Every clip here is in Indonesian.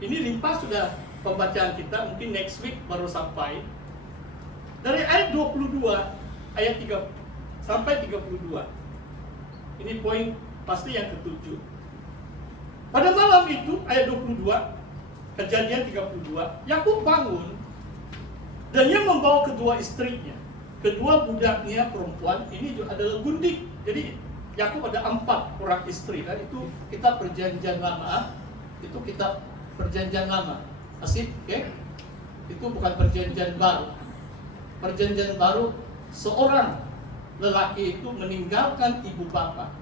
Ini limpah sudah pembacaan kita, mungkin next week baru sampai. Dari ayat 22, ayat 3 sampai 32. Ini poin pasti yang ketujuh. Pada malam itu, ayat 22, Kejadian 32, Yakub bangun dan dia membawa kedua istrinya, kedua budaknya perempuan. Ini juga adalah gundik. Jadi Yakub ada 4 orang istri. Dan itu kita perjanjian lama. Itu kita perjanjian lama. Asik, oke? Itu bukan perjanjian baru. Perjanjian baru, seorang lelaki itu meninggalkan ibu bapa,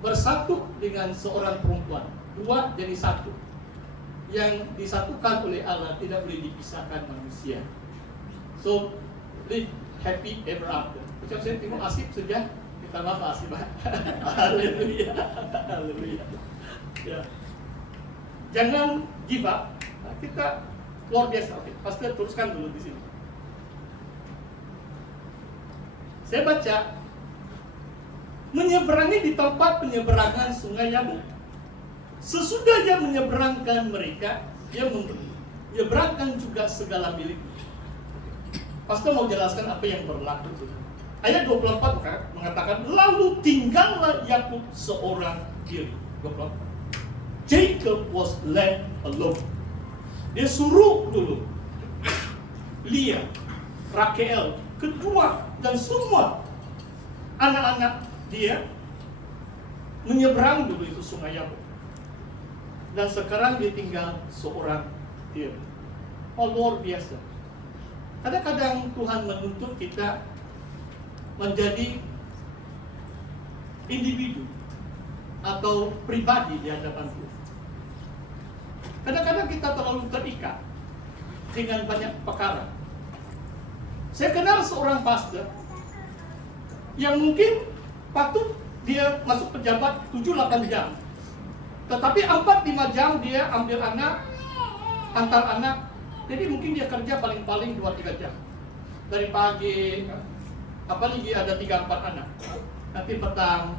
bersatu dengan seorang perempuan, 2 jadi 1. Yang disatukan oleh Allah tidak boleh dipisahkan manusia. So, live happy ever after. Ucap saya tengok Asif sejak kita maaf Asif. Haleluya. Haleluya. Ya. Jangan give up. Kita luar biasa. Oke, Pastor teruskan dulu di sini. Saya baca, menyeberangi di tempat penyeberangan sungai Yabok. Sesudah dia menyeberangkan mereka, dia menyeberangkan juga segala miliknya. Pastor mau jelaskan apa yang berlaku. Ayat 24 mengatakan, lalu tinggallah Yakub seorang diri. 24. Jacob was left alone. Dia suruh dulu Leah, Rachel, kedua dan semua anak-anak dia menyeberang dulu itu sungai Yabok. Dan sekarang dia tinggal seorang diri. Oh, luar biasa. Kadang-kadang Tuhan menuntut kita menjadi individu atau pribadi di hadapan Tuhan. Kadang-kadang kita terlalu terikat dengan banyak perkara. Saya kenal seorang pastor yang mungkin patut dia masuk pejabat 7-8 jam. Tetapi 4-5 jam dia ambil anak, antar anak. Jadi mungkin dia kerja paling-paling 2-3 jam. Dari pagi, apalagi ada 3-4 anak. Nanti petang,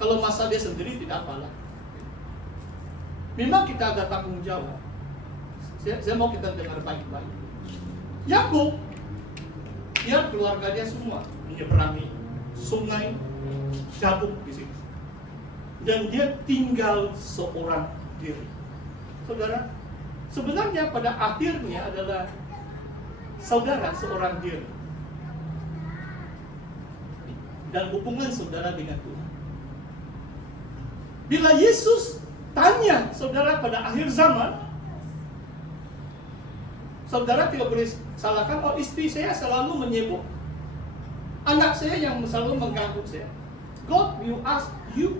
kalau masa dia sendiri tidak apalah. Memang kita ada tanggung jawab. Saya mau kita dengar baik-baik. Yakub, dia keluarga dia semua menyeberangi sungai Yabok di sini. Dan dia tinggal seorang diri. Saudara, sebenarnya pada akhirnya adalah saudara seorang diri. Dan hubungan saudara dengan Tuhan. Bila Yesus tanya saudara pada akhir zaman, saudara tidak boleh salahkan, oh istri saya selalu menyibuk, anak saya yang selalu mengganggu saya. God will ask you,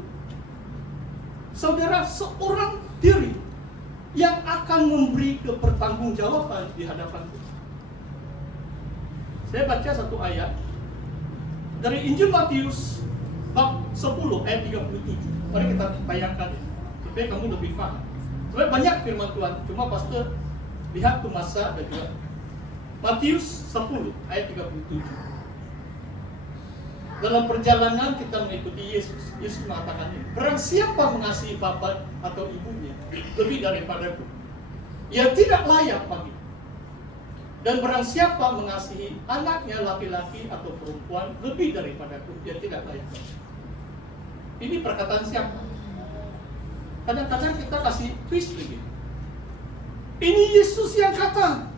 saudara seorang diri yang akan memberi kepertanggungjawaban di hadapan Tuhan. Saya baca satu ayat dari Injil Matius bab 10 ayat 37. Mari kita bayangkan ya, supaya kamu lebih paham. Sebenarnya banyak firman Tuhan, cuma pastor lihat tuh masa dan juga Matius 10 ayat 37. Dalam perjalanan kita mengikuti Yesus, Yesus mengatakan ini, barang siapa mengasihi bapa atau ibunya lebih daripadaku, ia tidak layak bagi. Dan barang siapa mengasihi anaknya laki-laki atau perempuan lebih daripadaku, ia tidak layak bagi. Ini perkataan siapa? Kadang-kadang kita kasih twist begini. Ini Yesus yang kata.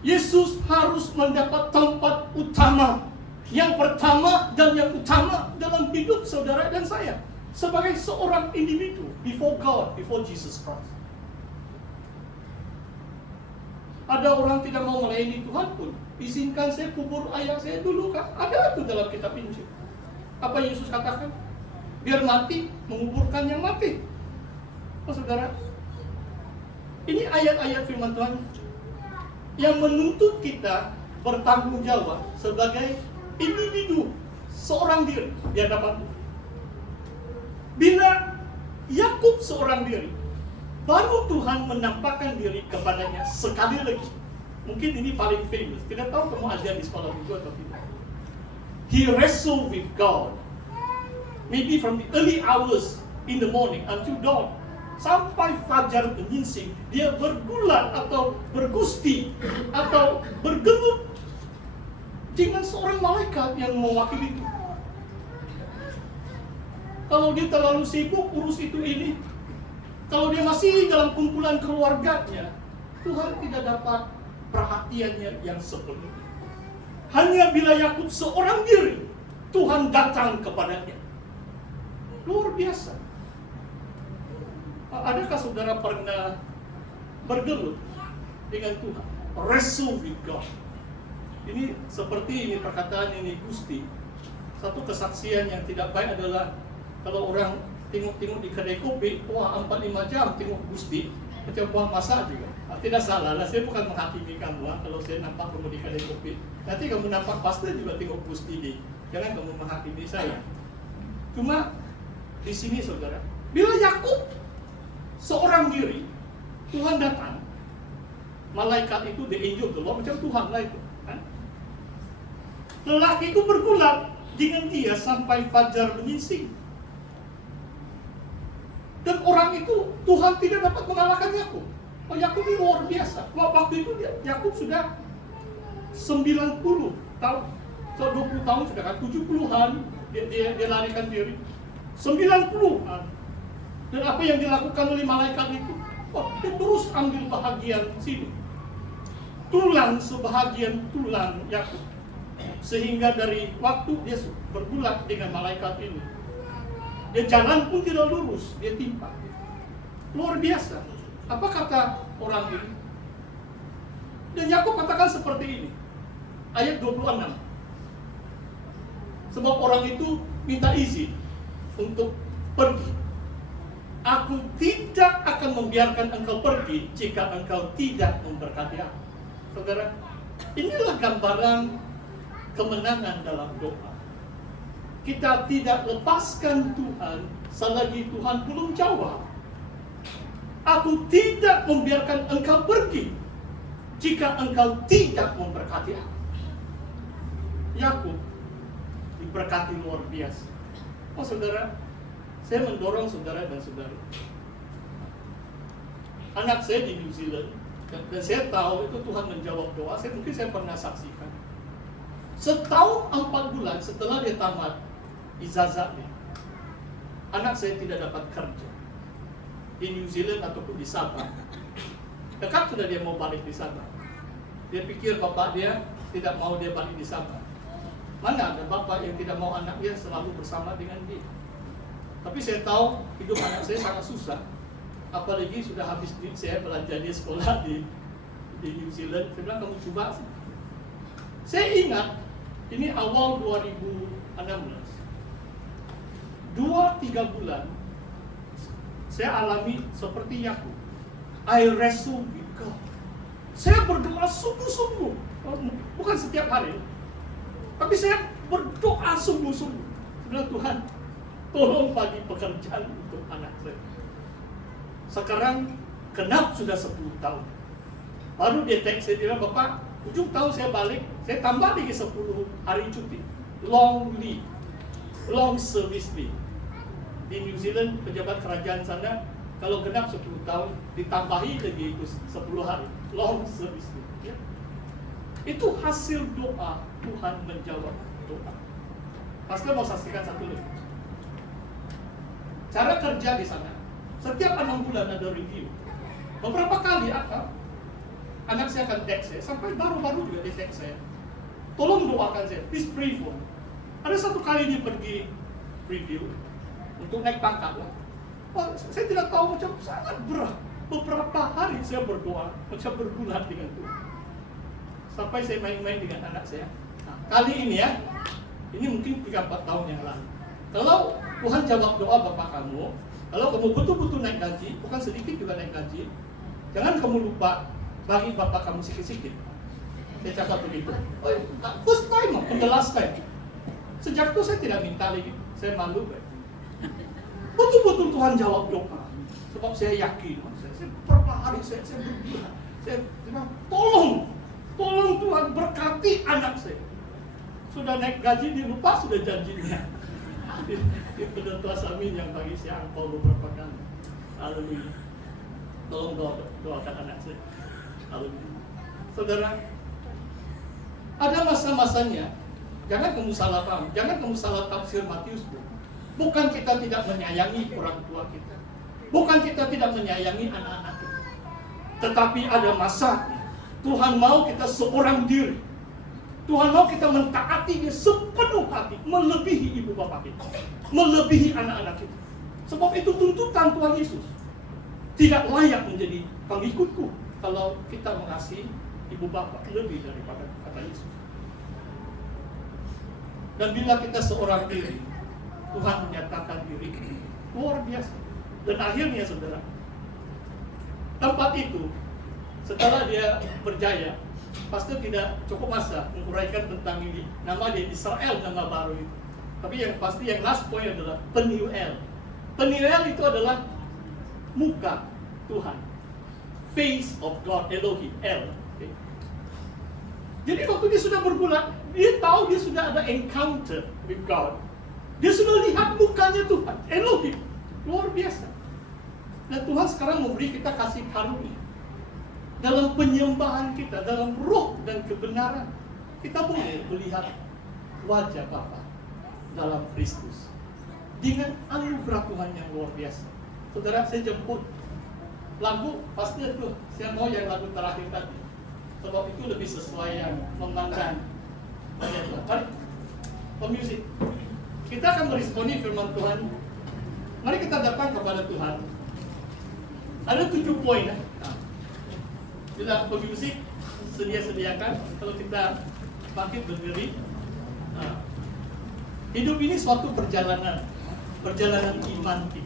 Yesus harus mendapat tempat utama. Yang pertama dan yang utama dalam hidup saudara dan saya sebagai seorang individu before God, before Jesus Christ. Ada orang tidak mau melayani Tuhan pun, izinkan saya kubur ayah saya dulu, Kak. Ada itu dalam kitab Injil. Apa Yesus katakan? Biar mati, menguburkan yang mati. Oh saudara, ini ayat-ayat firman Tuhan yang menuntut kita bertanggung jawab sebagai individu, seorang diri di hadapan Tuhan. Bila Yakub seorang diri, baru Tuhan menampakkan diri kepadanya sekali lagi. Mungkin ini paling famous. Tidak tahu kamu ajar di sekolah minggu atau tidak. He wrestled with God. Maybe from the early hours in the morning until dawn. sampai fajar menyingsing, dia bergulat atau bergusti atau bergelut dengan seorang malaikat yang mewakili itu. Kalau dia terlalu sibuk urus itu ini, kalau dia masih dalam kumpulan keluarganya, Tuhan tidak dapat perhatiannya yang sepenuhnya. Hanya bila Yakub seorang diri, Tuhan datang kepadanya. Luar biasa. Adakah saudara pernah bergelut dengan Tuhan? Wrestle with God. Ini seperti ini perkataan ini Gusti. Satu kesaksian yang tidak baik adalah kalau orang tengok-tengok di kedai kopi, wah 4-5 jam tengok Gusti, macam buang masa juga. Tidak salah lah, saya bukan menghakimi kamu. Kalau saya nampak kamu di kedai kopi, nanti kamu nampak pastor juga tengok Gusti di. Jangan kamu menghakimi saya. Cuma di sini saudara, bila Yakub seorang diri, Tuhan datang, malaikat itu the angel of the Lord, macam Tuhan lah itu. Kan? Lelaki itu bergulat dengan dia sampai fajar menyingsing. Dan orang itu Tuhan tidak dapat mengalahkan Yakub. Oh, Yakub ini luar biasa. Waktu itu Yakub sudah 90 tahun, 20 tahun sudah kan, 70-an dia larikan diri. 90-an. Dan apa yang dilakukan oleh malaikat itu? Oh, dia terus ambil bahagian sini. Tulang sebahagian tulang Yakub. Sehingga dari waktu dia bergulat dengan malaikat ini, dia jalan pun tidak lurus, dia timpa. Luar biasa. Apa kata orang ini? Dan Yakub katakan seperti ini. Ayat 26. Sebab orang itu minta izin untuk pergi. Aku tidak akan membiarkan engkau pergi jika engkau tidak memberkati aku. Saudara, inilah gambaran kemenangan dalam doa. Kita tidak lepaskan Tuhan selagi Tuhan belum jawab. Aku tidak membiarkan engkau pergi jika engkau tidak memberkati aku. Yakub diberkati luar biasa. Oh saudara, saya mendorong saudara dan saudari. Anak saya di New Zealand, dan saya tahu itu Tuhan menjawab doa. Mungkin saya pernah saksikan. Setahun 4 bulan setelah dia tamat ijazahnya, anak saya tidak dapat kerja di New Zealand ataupun di Sabah. Dekat sudah dia mau balik di Sabah. Dia pikir bapak dia tidak mau dia balik di Sabah. Mana ada bapak yang tidak mau anaknya selalu bersama dengan dia. Tapi saya tahu hidup anak saya sangat susah. Apalagi sudah habis duit saya belanja dia sekolah di New Zealand. Saya bilang kamu coba. Saya ingat ini awal 2016. 2-3 bulan saya alami seperti Yakub. I wrestle with God. Saya berdoa sungguh-sungguh, bukan setiap hari, tapi saya berdoa sungguh-sungguh. Sebenarnya Tuhan, tolong bagi pekerjaan untuk anak saya. Sekarang genap sudah 10 tahun. Baru dia teks saya bilang, Bapak, ujung tahun saya balik, saya tambah lagi 10 hari cuti. Long leave, long service leave. Di New Zealand, pejabat kerajaan sana, kalau genap 10 tahun, ditambahi lagi itu 10 hari. Long service leave. Ya. Itu hasil doa, Tuhan menjawab doa. Pastor mau saksikan satu lagi. Cara kerja di sana, setiap 6 bulan ada review. Beberapa kali anak saya akan teks saya, sampai baru-baru juga dia teks saya. Tolong doakan saya, please pray for me. Ada satu kali dia pergi review untuk naik pangkat lah. Oh, saya tidak tahu, macam sangat berat. Beberapa hari saya berdoa, macam bergulat dengan Tuhan. Sampai saya main-main dengan anak saya. Nah, kali ini ya, ini mungkin 3-4 tahun yang lalu. Kalau Tuhan jawab doa bapak kamu, kalau kamu betul-betul naik gaji, bukan sedikit juga naik gaji, jangan kamu lupa bagi bapak kamu sikit-sikit. Saya cakap begitu. Oh, first time, the last time. Sejak itu saya tidak minta lagi, saya malu. Betul-betul Tuhan jawab doa. Sebab saya yakin, saya berapa hari saya berdoa. Saya bilang, tolong Tuhan berkati anak saya. Sudah naik gaji, dia lupa sudah janjinya. Di penentuan Amin yang bagi saya angpau beberapa kali. Haleluya. Tolong doakan anak saya. Haleluya. Saudara, ada masa-masanya. Jangan kamu salah paham, jangan kamu salah tafsir Matius. Bukan kita tidak menyayangi orang tua kita, bukan kita tidak menyayangi anak-anak kita, tetapi ada masa Tuhan mau kita seorang diri. Tuhan mau kita mentaati Dia sepenuh hati, melebihi ibu bapak kita, melebihi anak-anak kita. Sebab itu tuntutan Tuhan Yesus. Tidak layak menjadi pengikutku kalau kita mengasihi ibu bapak lebih daripada kata Yesus. Dan bila kita seorang diri, Tuhan menyatakan diri luar biasa. Dan akhirnya saudara, tempat itu setelah dia berjaya, pasti tidak cukup masa menguraikan tentang ini. Nama dia Israel, nama baru itu. Tapi yang pasti yang last point adalah Peniel. Peniel itu adalah muka Tuhan, face of God, Elohim, El. Okay. Jadi waktu dia sudah berbulan, dia tahu dia sudah ada encounter with God. Dia sudah lihat mukanya Tuhan, Elohim, luar biasa. Dan Tuhan sekarang memberi kita kasih karunia. Dalam penyembahan kita, dalam roh dan kebenaran, kita boleh melihat wajah Bapa dalam Kristus dengan anugerah Tuhan yang luar biasa. Saudara, saya jemput lagu pasti itu. Saya mau yang lagu terakhir tadi, sebab itu lebih sesuai yang memandang. Mari, pemusik, kita akan meresponi firman Tuhan. Mari kita datang kepada Tuhan. Ada 7 poin. Bila pemusik sediakan, kalau kita bangkit berdiri. Hidup ini suatu perjalanan iman kita.